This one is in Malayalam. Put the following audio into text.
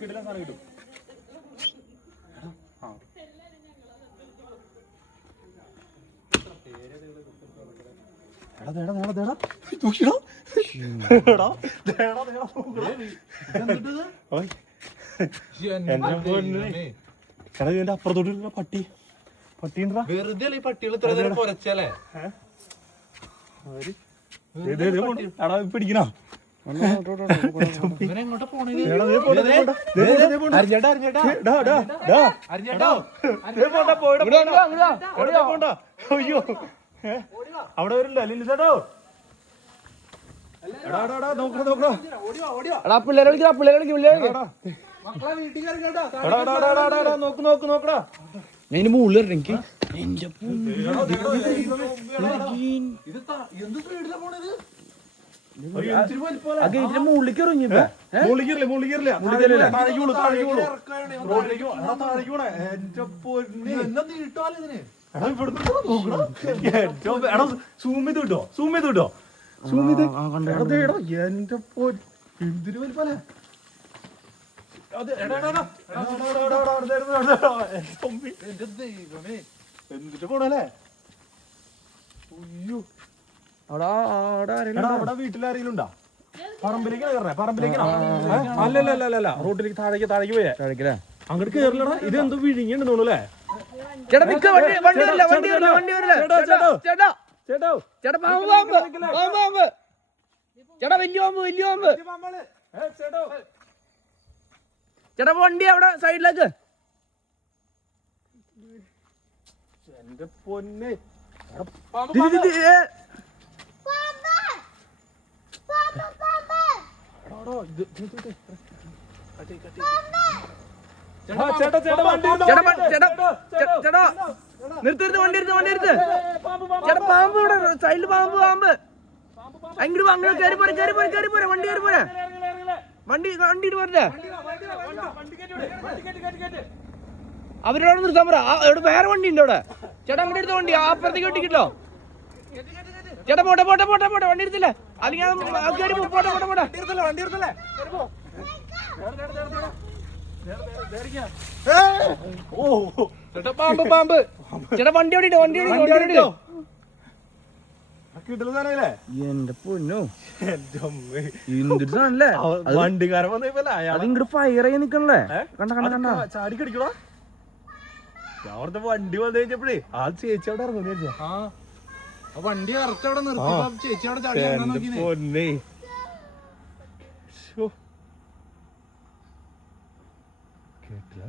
കിട്ടില്ല സാധനം കിട്ടും. അപ്പുറത്തോട്ട് പട്ടി പട്ടിണ്ടാ വെറുതെ ഈ പട്ടികൾ ഇത്ര നേരം കുറച്ചല്ലേ പിടിക്കണോ ഇവനെങ്ങോട്ടാ പോണത്? അയ്യോ അവിടെ വരില്ല ലില്ലി ചേട്ടോ. നോക്കടാ ഞാൻ മുകളിൽ എനിക്ക് എന്റെ മുകളിലേക്ക് സൂം ചെയ്ത് കിട്ടോ എന്റെ എന്തിനു വലിപ്പല്ലേ എന്നിട്ട് പോണല്ലേ. അയ്യോ അവിടെ വീട്ടിലാരെങ്കിലും ഉണ്ടാ? പറമ്പിലേക്ക് കയറണേ പറമ്പിലേക്കാണോ? അല്ലല്ല റോട്ടിലേക്ക് താഴേക്ക് പോയേ അങ്ങോട്ട് കേറില്ലടാ. ഇത് എന്തോ വിഴുങ്ങിണ്ട് തോന്നൂല്ലേ? ചേട്ടാ വലിയ പാമ്പ് ചേട്ടാ വണ്ടി അവിടെ സൈഡിലേക്ക്. എന്റെ പൊന്നെ നിർത്തരുത് വണ്ടി എടുത്ത് ചേട്ടാ പാമ്പ് ഇവിടെ സൈഡില് പാമ്പ് അങ്ങോട്ട് കയറി പോരെ വണ്ടി കയറി പോരെ വണ്ടി പോരട്ടെ. അവരോട് നിർത്താൻ പറ. ഇവിടെ വേറെ വണ്ടി ഉണ്ട് അവിടെ. ചേട്ടാ അങ്ങോട്ട് എടുത്ത വണ്ടി അപ്പുറത്തേക്ക് ഒട്ടിക്കിട്ടോ. ചേട്ടാ പോട്ടെ വണ്ടി എടുത്തില്ല അല്ലെങ്കിൽ പാമ്പ് ചേട്ടാ വണ്ടി ഓടിട്ടോ. എന്റെ പൊന്നോ എന്തൊരു വണ്ടിക്കാരൻ അതിങ്ങോട്ട് ഫയർ ചെയ്യാൻ നിക്കണല്ലേ. കണ്ട ചാടി കടിക്കണോ? അവിടുത്തെ വണ്ടി വന്നു കഴിഞ്ഞപ്പോഴേ ആ ചേച്ചി അവിടെ ഇറങ്ങുന്നു. വണ്ടി കറക്റ്റ് അവിടെ നിർത്തി ചേച്ചി അവിടെ ചാടി പൊന്നേ കേട്ടില്ല.